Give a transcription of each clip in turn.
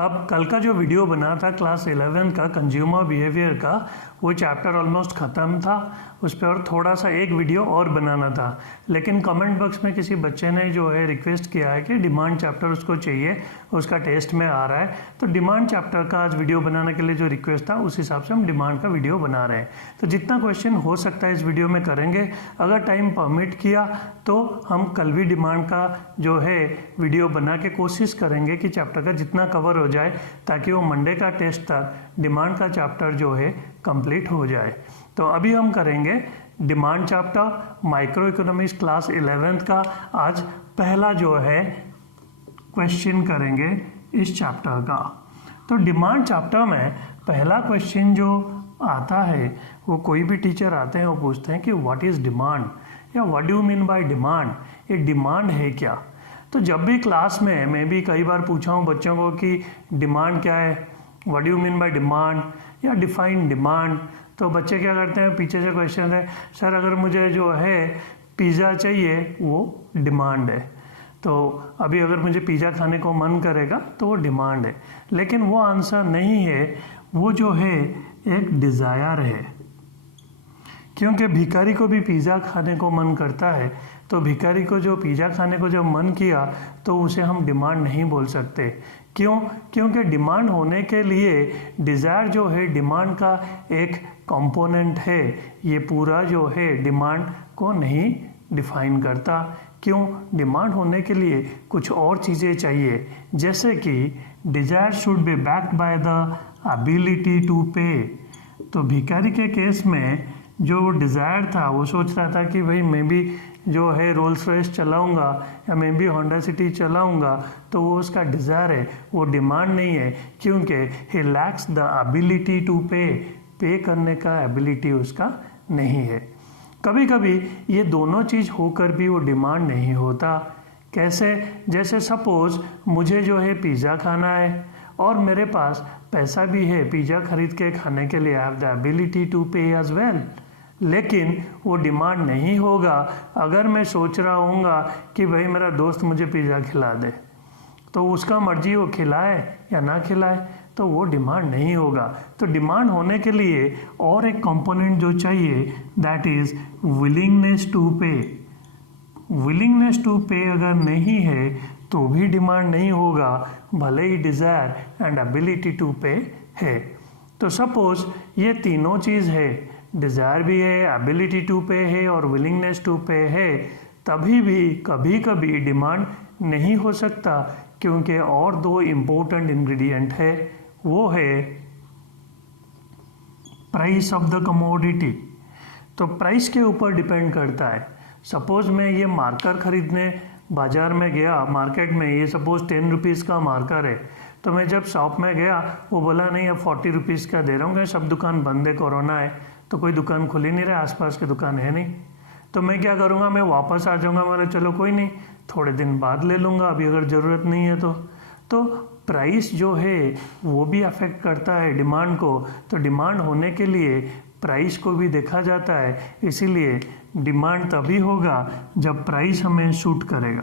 अब कल का जो वीडियो बना था क्लास 11 का कंज्यूमर बिहेवियर का, वो चैप्टर ऑलमोस्ट ख़त्म था। उस पर और थोड़ा सा एक वीडियो और बनाना था, लेकिन कमेंट बॉक्स में किसी बच्चे ने जो है रिक्वेस्ट किया है कि डिमांड चैप्टर उसको चाहिए, उसका टेस्ट में आ रहा है। तो डिमांड चैप्टर का आज वीडियो बनाने के लिए जो रिक्वेस्ट था उस हिसाब से हम डिमांड का वीडियो बना रहे हैं। तो जितना क्वेश्चन हो सकता है इस वीडियो में करेंगे। अगर टाइम परमिट किया तो हम कल भी डिमांड का जो है वीडियो बना के कोशिश करेंगे कि चैप्टर का जितना कवर हो जाए, ताकि वो मंडे का टेस्ट तक डिमांड का चैप्टर जो है कंप्लीट हो जाए। तो अभी हम करेंगे demand chapter micro economics class 11th का। आज पहला जो है क्वेश्चन करेंगे इस चैप्टर का। तो डिमांड चैप्टर में पहला क्वेश्चन जो आता है, वो कोई भी टीचर आते हैं वो पूछते हैं कि व्हाट इज़ डिमांड, या what do you mean by demand, ये डिमांड है क्या। तो जब भी क्लास में मैं भी कई बार पूछा हूँ बच्चों को कि डिमांड क्या है, what do you mean by demand या डिफाइन डिमांड, तो बच्चे क्या करते हैं, पीछे से क्वेश्चन है सर अगर मुझे जो है पिज़्ज़ा चाहिए वो डिमांड है। तो अभी अगर मुझे पिज़्ज़ा खाने को मन करेगा तो वो डिमांड है, लेकिन वो आंसर नहीं है, वो जो है एक डिज़ायर है। क्योंकि भिखारी को भी पिज़्ज़ा खाने को मन करता है, तो भिखारी को जो पिज़्ज़ा खाने को जब मन किया तो उसे हम डिमांड नहीं बोल सकते। क्यों? क्योंकि डिमांड होने के लिए डिज़ायर जो है डिमांड का एक कंपोनेंट है, ये पूरा जो है डिमांड को नहीं डिफाइन करता। क्यों? डिमांड होने के लिए कुछ और चीज़ें चाहिए, जैसे कि desire should be backed by the ability to pay. तो भिखारी के केस में जो डिज़ायर था वो सोच रहा था कि भाई मैं भी जो है रोल्स रॉयस चलाऊंगा या मैं भी होंडा सिटी चलाऊंगा, तो वो उसका डिज़ायर है, वो डिमांड नहीं है, क्योंकि ही लैक्स द एबिलिटी टू पे करने का एबिलिटी उसका नहीं है। कभी कभी ये दोनों चीज़ होकर भी वो डिमांड नहीं होता। कैसे? जैसे सपोज़ मुझे जो है पिज़्ज़ा खाना है और मेरे पास पैसा भी है पिज़्ज़ा खरीद के खाने के लिए, I have the ability to pay as well, लेकिन वो डिमांड नहीं होगा अगर मैं सोच रहा हूँगा कि भाई मेरा दोस्त मुझे पिज़्ज़ा खिला दे, तो उसका मर्जी वो खिलाए या ना खिलाए, तो वो डिमांड नहीं होगा। तो डिमांड होने के लिए और एक कंपोनेंट जो चाहिए, दैट इज़ विलिंगनेस टू पे। विलिंगनेस टू पे अगर नहीं है तो भी डिमांड नहीं होगा, भले ही डिज़ायर एंड एबिलिटी टू पे है। तो सपोज ये तीनों चीज़ है, डिज़ायर भी है, एबिलिटी टू पे है और विलिंगनेस टू पे है, तभी भी कभी कभी डिमांड नहीं हो सकता, क्योंकि और दो इम्पोर्टेंट इंग्रेडिएंट है, वो है प्राइस ऑफ द कमोडिटी। तो प्राइस के ऊपर डिपेंड करता है। सपोज मैं ये मार्कर खरीदने बाज़ार में गया, मार्केट में, ये सपोज 10 रुपीज़ का मार्कर है, तो मैं जब शॉप में गया वो बोला नहीं अब 40 रुपीज़ का दे रहा हूँ, सब दुकान बंद है, कोरोना है, तो कोई दुकान खुल ही नहीं रहा, आसपास की दुकान है नहीं, तो मैं क्या करूँगा, मैं वापस आ जाऊँगा, बोले चलो कोई नहीं थोड़े दिन बाद ले लूँगा, अभी अगर ज़रूरत नहीं है तो प्राइस जो है वो भी अफेक्ट करता है डिमांड को। तो डिमांड होने के लिए प्राइस को भी देखा जाता है, इसीलिए डिमांड तभी होगा जब प्राइस हमें सूट करेगा।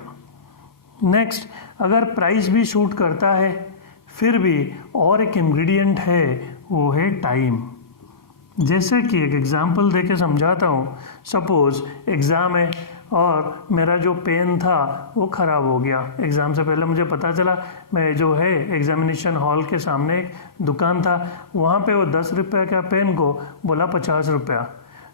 नेक्स्ट, अगर प्राइस भी सूट करता है फिर भी और एक इंग्रेडिएंट है, वो है टाइम। जैसे कि एक एग्जांपल देके समझाता हूँ। सपोज़ एग्ज़ाम है और मेरा जो पेन था वो ख़राब हो गया। एग्ज़ाम से पहले मुझे पता चला, मैं जो है एग्जामिनेशन हॉल के सामने एक दुकान था, वहाँ पे वो 10 रुपये का पेन को बोला 50 रुपया।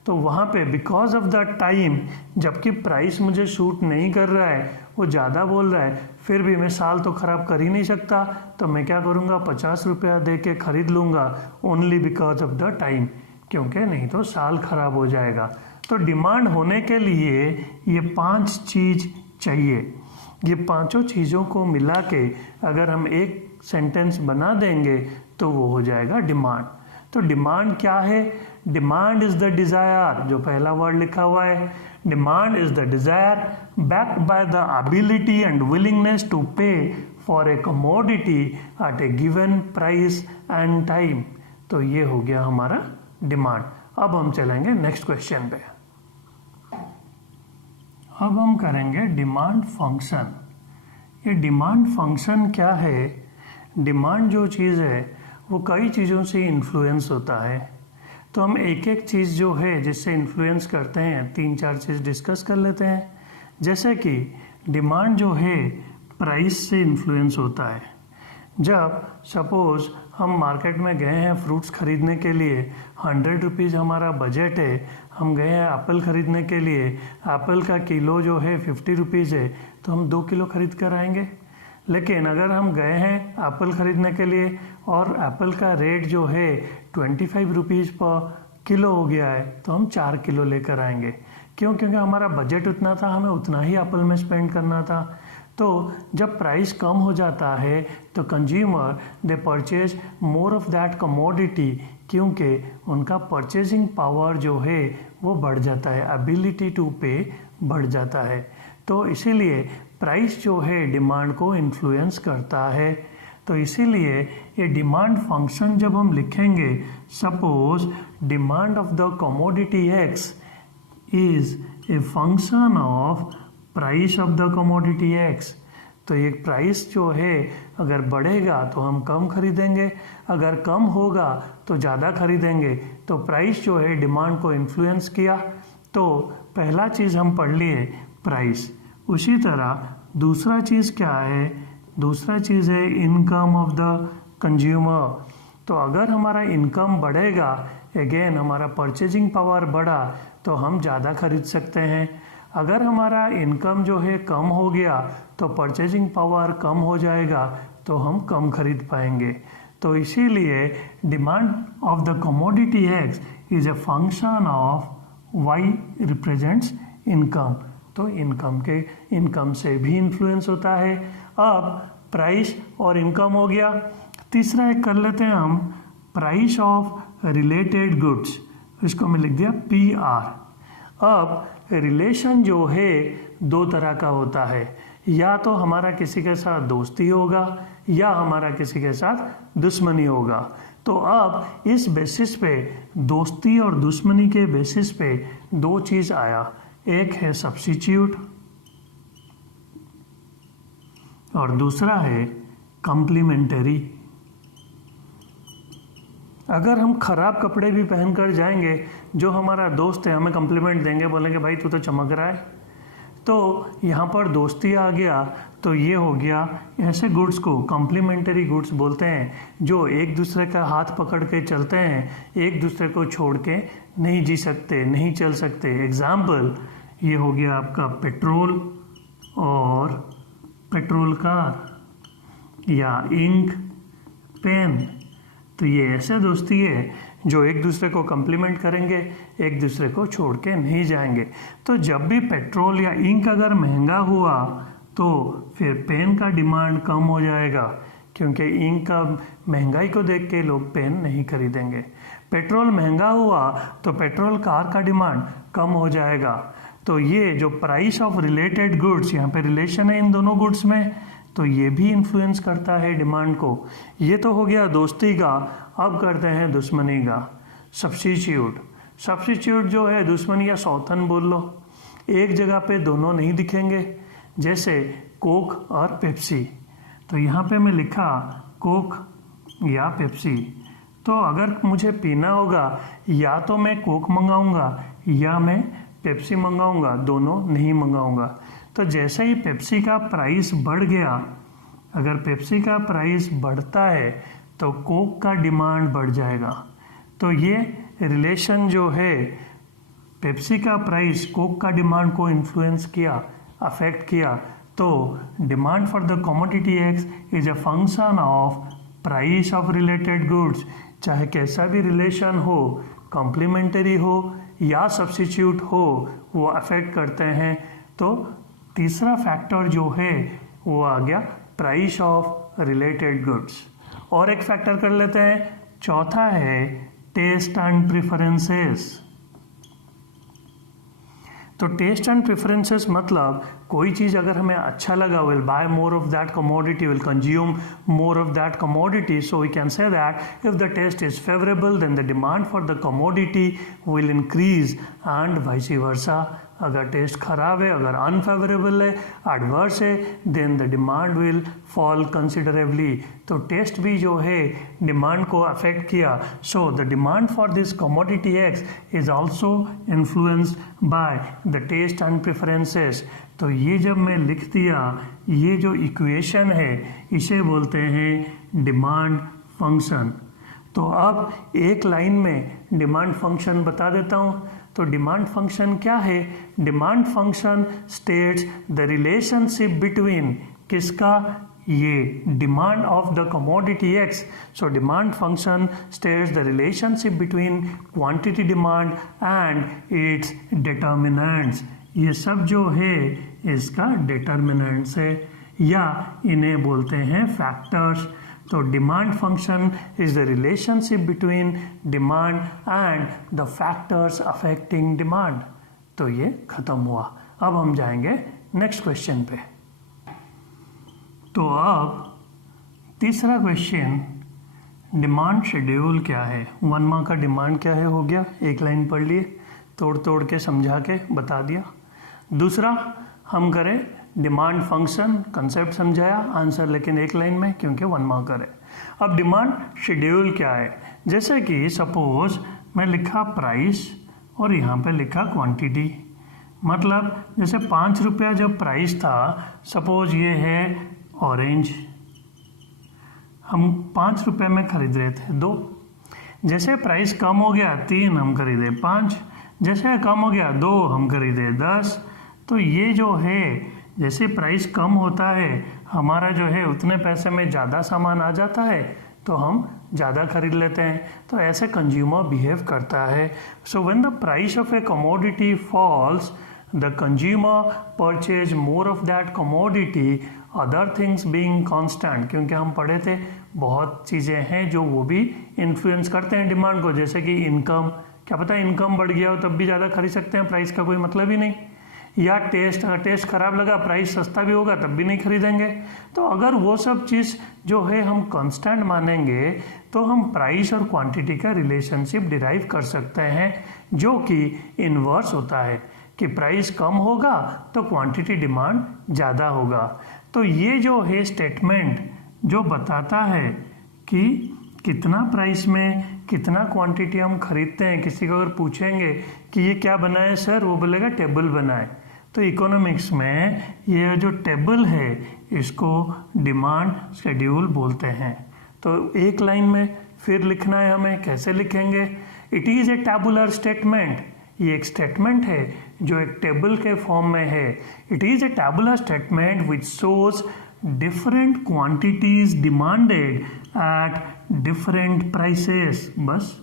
तो वहाँ पे बिकॉज ऑफ द टाइम, जबकि प्राइस मुझे सूट नहीं कर रहा है, वो ज़्यादा बोल रहा है, फिर भी मैं साल तो ख़राब कर ही नहीं सकता, तो मैं क्या करूँगा, 50 रुपया दे के ख़रीद लूँगा, only because of the time, क्योंकि नहीं तो साल ख़राब हो जाएगा। तो डिमांड होने के लिए ये 5 चीज़ चाहिए। ये पांचों चीज़ों को मिला के अगर हम एक सेंटेंस बना देंगे तो वो हो जाएगा डिमांड। तो डिमांड क्या है? डिमांड इज़ द डिज़ायर, जो पहला वर्ड लिखा हुआ है, demand is the desire backed by the ability and willingness to pay for a commodity at a given price and time. तो ये हो गया हमारा डिमांड। अब हम चलेंगे नेक्स्ट क्वेश्चन पे। अब हम करेंगे डिमांड फंक्शन। ये डिमांड फंक्शन क्या है? डिमांड जो चीज़ है वो कई चीज़ों से इन्फ्लुएंस होता है। तो हम एक एक चीज़ जो है जिससे इन्फ्लुएंस करते हैं 3-4 चीज़ डिस्कस कर लेते हैं। जैसे कि डिमांड जो है प्राइस से इन्फ्लुएंस होता है। जब सपोज़ हम मार्केट में गए हैं फ्रूट्स ख़रीदने के लिए, 100 रुपीज़ हमारा बजट है, हम गए हैं एप्पल ख़रीदने के लिए, एप्पल का किलो जो है 50 रुपीज़ है, तो हम 2 किलो ख़रीद कर आएंगे। लेकिन अगर हम गए हैं एप्पल ख़रीदने के लिए और एप्पल का रेट जो है 25 रुपीज़ पर किलो हो गया है, तो हम 4 किलो लेकर आएंगे। क्यों? क्योंकि हमारा बजट उतना था, हमें उतना ही एप्पल में स्पेंड करना था। तो जब प्राइस कम हो जाता है तो consumer they purchase more of that commodity, क्योंकि उनका परचेजिंग पावर जो है वो बढ़ जाता है, एबिलिटी टू पे बढ़ जाता है। तो इसीलिए प्राइस जो है डिमांड को इन्फ्लुएंस करता है। तो इसीलिए ये डिमांड फंक्शन जब हम लिखेंगे, suppose demand of the commodity X is a function of price of the commodity x. तो ये प्राइस जो है अगर बढ़ेगा तो हम कम खरीदेंगे, अगर कम होगा तो ज़्यादा खरीदेंगे। तो प्राइस जो है डिमांड को इन्फ्लुएंस किया। तो पहला चीज़ हम पढ़ लिए प्राइस। उसी तरह दूसरा चीज़ क्या है? दूसरा चीज़ है इनकम ऑफ द कंज्यूमर। तो अगर हमारा इनकम बढ़ेगा, अगेन हमारा परचेजिंग पावर बढ़ा, तो हम ज़्यादा खरीद सकते हैं। अगर हमारा इनकम जो है कम हो गया तो परचेजिंग पावर कम हो जाएगा, तो हम कम खरीद पाएंगे। तो इसीलिए demand of the commodity X is a function of Y represents income. तो इनकम से भी इन्फ्लुएंस होता है। अब प्राइस और इनकम हो गया। तीसरा एक कर लेते हैं हम, प्राइस ऑफ रिलेटेड गुड्स। इसको मैं लिख दिया PR। अब रिलेशन जो है 2 तरह का होता है, या तो हमारा किसी के साथ दोस्ती होगा या हमारा किसी के साथ दुश्मनी होगा। तो अब इस बेसिस पे, दोस्ती और दुश्मनी के बेसिस पे 2 चीज़ आया। एक है सब्स्टिट्यूट और दूसरा है कॉम्प्लीमेंटरी। अगर हम खराब कपड़े भी पहनकर जाएंगे, जो हमारा दोस्त है हमें कॉम्प्लीमेंट देंगे, बोलेंगे भाई तू तो चमक रहा है। तो यहाँ पर दोस्ती आ गया, तो ये हो गया। ऐसे गुड्स को कॉम्प्लीमेंटरी गुड्स बोलते हैं, जो एक दूसरे का हाथ पकड़ के चलते हैं, एक दूसरे को छोड़ के नहीं जी सकते, नहीं चल सकते। एग्जाम्पल ये हो गया आपका पेट्रोल और पेट्रोल कार, या इंक, पेन। तो ये ऐसे दोस्ती है जो एक दूसरे को कॉम्प्लीमेंट करेंगे, एक दूसरे को छोड़ के नहीं जाएंगे। तो जब भी पेट्रोल या इंक अगर महंगा हुआ तो फिर पेन का डिमांड कम हो जाएगा, क्योंकि इंक का महंगाई को देख के लोग पेन नहीं खरीदेंगे। पेट्रोल महंगा हुआ तो पेट्रोल कार का डिमांड कम हो जाएगा। तो ये जो प्राइस ऑफ रिलेटेड गुड्स, यहाँ पे रिलेशन है इन दोनों गुड्स में, तो ये भी इन्फ्लुएंस करता है डिमांड को। ये तो हो गया दोस्ती का। अब करते हैं दुश्मनी का, सब्स्टिट्यूट। सब्स्टिट्यूट जो है दुश्मनी या सौतन बोल लो, एक जगह पे दोनों नहीं दिखेंगे, जैसे कोक और पेप्सी। तो यहाँ पे मैं लिखा कोक या पेप्सी। तो अगर मुझे पीना होगा, या तो मैं कोक मंगाऊंगा या मैं पेप्सी मंगाऊंगा, दोनों नहीं मंगाऊंगा। तो जैसे ही पेप्सी का प्राइस बढ़ गया, अगर पेप्सी का प्राइस बढ़ता है तो कोक का डिमांड बढ़ जाएगा। तो ये रिलेशन जो है, पेप्सी का प्राइस कोक का डिमांड को इन्फ्लुएंस किया, अफेक्ट किया। तो demand for the commodity X is a function of price of related goods. चाहे कैसा भी रिलेशन हो, कॉम्प्लीमेंटरी हो या सब्स्टिट्यूट हो, वो अफेक्ट करते हैं। तो तीसरा फैक्टर जो है वो आ गया प्राइस ऑफ रिलेटेड गुड्स। और एक फैक्टर कर लेते हैं, चौथा है टेस्ट एंड प्रेफरेंसेस। तो टेस्ट एंड प्रेफरेंसेस मतलब कोई चीज़ अगर हमें अच्छा लगा, will buy more of that commodity, will consume more of that commodity. So we can say that if the test is favourable then the demand for the commodity will increase and vice versa. अगर test खराब है, अगर unfavourable है, adverse है, then the demand will fall considerably. तो test भी जो है डिमांड को अफेक्ट किया। So the demand for this commodity X is also influenced by the test and preferences. तो ये जब मैं लिख दिया, ये जो इक्वेशन है इसे बोलते हैं डिमांड फंक्शन। तो अब एक लाइन में डिमांड फंक्शन बता देता हूँ। तो डिमांड फंक्शन क्या है? Demand function states the relationship between किसका? ये demand of the commodity x. So demand function states the relationship between quantity demand and it's determinants. ये सब जो है इसका डिटर्मिनेंट्स है या इन्हें बोलते हैं फैक्टर्स। तो demand function is the relationship between demand and the factors affecting demand. तो ये खत्म हुआ। अब हम जाएंगे नेक्स्ट क्वेश्चन पे। तो अब तीसरा क्वेश्चन, डिमांड शेड्यूल क्या है? 1 माह का डिमांड क्या है हो गया, एक लाइन पढ़ लिए, तोड़ तोड़ के समझा के बता दिया। दूसरा हम करें डिमांड फंक्शन, कंसेप्ट समझाया, आंसर लेकिन एक लाइन में क्योंकि 1 माह का है। अब डिमांड शेड्यूल क्या है? जैसे कि सपोज मैं लिखा प्राइस और यहाँ पे लिखा क्वांटिटी। मतलब जैसे 5 रुपया जब प्राइस था, सपोज ये है ऑरेंज, हम 5 रुपये में खरीद रहे थे 2। जैसे प्राइस कम हो गया 3 हम खरीदे 5, जैसे कम हो गया 2 हम खरीदे 10। तो ये जो है जैसे प्राइस कम होता है हमारा जो है उतने पैसे में ज़्यादा सामान आ जाता है तो हम ज़्यादा खरीद लेते हैं। तो ऐसे कंज्यूमर बिहेव करता है। So when the price of a commodity falls the consumer purchase more of that commodity, other things being constant. क्योंकि हम पढ़े थे बहुत चीज़ें हैं जो वो भी इन्फ्लुएंस करते हैं डिमांड को, जैसे कि इनकम। क्या पता इनकम बढ़ गया हो तब भी ज़्यादा खरीद सकते हैं, प्राइस का कोई मतलब ही नहीं। या टेस्ट, अगर टेस्ट खराब लगा, प्राइस सस्ता भी होगा तब भी नहीं खरीदेंगे। तो अगर वो सब चीज़ जो है हम कांस्टेंट मानेंगे तो हम प्राइस और क्वांटिटी का रिलेशनशिप डिराइव कर सकते हैं, जो कि इन्वर्स होता है कि प्राइस कम होगा तो क्वांटिटी डिमांड ज़्यादा होगा। तो ये जो है स्टेटमेंट जो बताता है कि कितना प्राइस में कितना क्वांटिटी हम खरीदते हैं। किसी को अगर पूछेंगे कि ये क्या बनाए सर, वो बोलेगा टेबल बनाए। तो इकोनॉमिक्स में ये जो टेबल है इसको डिमांड शेड्यूल बोलते हैं। तो एक लाइन में फिर लिखना है हमें, कैसे लिखेंगे? It is a tabular statement. ये एक स्टेटमेंट है जो एक टेबल के फॉर्म में है। It is a tabular statement which shows different quantities demanded at different prices. बस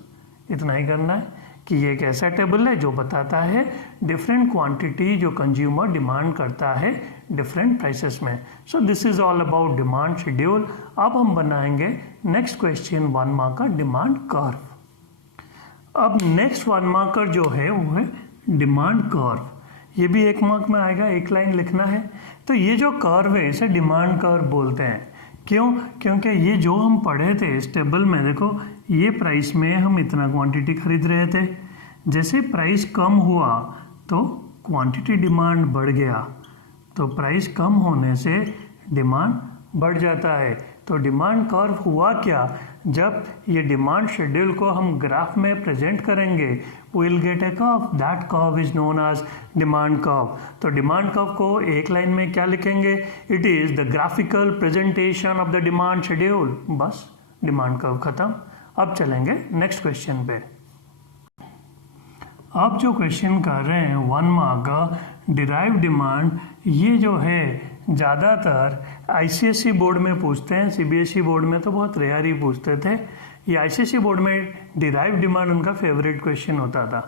इतना ही करना है कि ये एक ऐसा टेबल है जो बताता है डिफरेंट क्वांटिटी जो कंज्यूमर डिमांड करता है डिफरेंट प्राइसेस में। So this is all about demand schedule. अब हम बनाएंगे नेक्स्ट क्वेश्चन 1 माह का डिमांड कर्व। अब नेक्स्ट 1 माह का जो है वो है डिमांड कर्व। ये भी 1 मार्क में आएगा, एक लाइन लिखना है। तो ये जो कर्व है इसे डिमांड कर्व बोलते हैं। क्यों? क्योंकि ये जो हम पढ़े थे इस टेबल में, देखो ये प्राइस में हम इतना क्वांटिटी खरीद रहे थे, जैसे प्राइस कम हुआ तो क्वांटिटी डिमांड बढ़ गया, तो प्राइस कम होने से डिमांड बढ़ जाता है। तो डिमांड कर्व हुआ क्या? जब ये डिमांड शेड्यूल को हम ग्राफ में प्रेजेंट करेंगे, will get a curve, that curve is known as demand curve. तो डिमांड कर्व को एक लाइन में क्या लिखेंगे? It is the graphical presentation of the demand schedule. बस डिमांड कर्व खत्म। अब चलेंगे नेक्स्ट क्वेश्चन पे। अब जो क्वेश्चन कर रहे हैं 1 मार्क का डिराइव डिमांड, ये जो है ज़्यादातर आईसीएसई बोर्ड में पूछते हैं, सीबीएसई बोर्ड में तो बहुत रेयर ही पूछते थे। ये आईसीएसई बोर्ड में डिराइव डिमांड उनका फेवरेट क्वेश्चन होता था।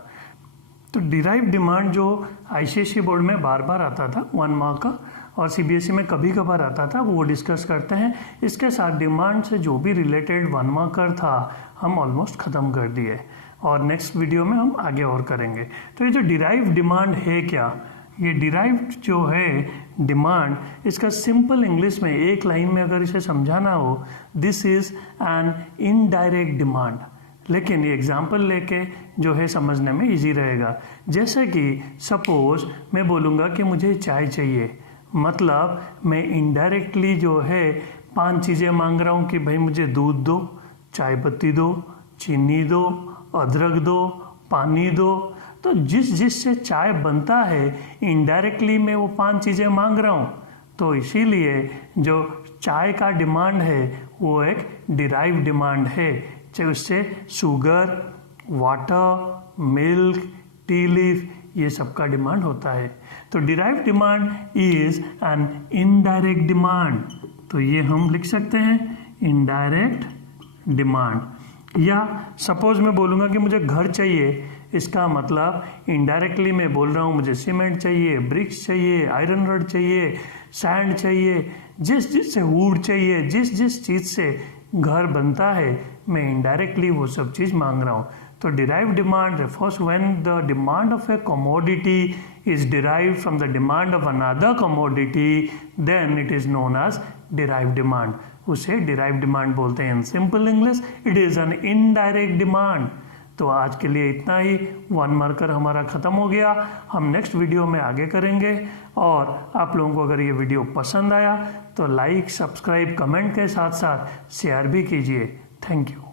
तो डिराइव डिमांड जो आईसीएसई बोर्ड में बार बार आता था 1 मार्क का, और सीबीएसई में कभी कभार आता था, वो डिस्कस करते हैं। इसके साथ डिमांड से जो भी रिलेटेड 1 मार्क का था हम ऑलमोस्ट ख़त्म कर दिए, और नेक्स्ट वीडियो में हम आगे और करेंगे। तो ये जो डिराइव डिमांड है क्या? ये डिराइव्ड जो है डिमांड, इसका सिंपल इंग्लिश में एक लाइन में अगर इसे समझाना हो, this is an indirect demand. लेकिन ये एग्जाम्पल लेके जो है समझने में इजी रहेगा। जैसे कि सपोज मैं बोलूँगा कि मुझे चाय चाहिए, मतलब मैं इनडायरेक्टली जो है 5 चीज़ें मांग रहा हूँ कि भाई मुझे दूध दो, चाय पत्ती दो, चीनी दो, अदरक दो, पानी दो। तो जिससे चाय बनता है इनडायरेक्टली मैं वो 5 चीज़ें मांग रहा हूँ। तो इसीलिए जो चाय का डिमांड है वो एक डिराइव डिमांड है, चाहे उससे sugar, water, milk, T leaf ये सब का डिमांड होता है। तो derive demand is an indirect demand. तो ये हम लिख सकते हैं इनडायरेक्ट डिमांड। या सपोज मैं बोलूँगा कि मुझे घर चाहिए, इसका मतलब इनडायरेक्टली मैं बोल रहा हूँ मुझे सीमेंट चाहिए, ब्रिक्स चाहिए, आयरन रॉड चाहिए, सैंड चाहिए, जिस से वुड चाहिए, जिस चीज़ से घर बनता है मैं इनडायरेक्टली वो सब चीज़ मांग रहा हूँ। तो derive demand refers when the demand of a commodity is derived from the demand of another commodity, then it is known as derived demand. उसे डिराइव डिमांड बोलते हैं। In simple English it is an indirect demand. तो आज के लिए इतना ही, 1 marker हमारा ख़त्म हो गया। हम नेक्स्ट वीडियो में आगे करेंगे। और आप लोगों को अगर ये वीडियो पसंद आया तो लाइक, सब्सक्राइब, कमेंट के साथ साथ शेयर भी कीजिए। Thank you.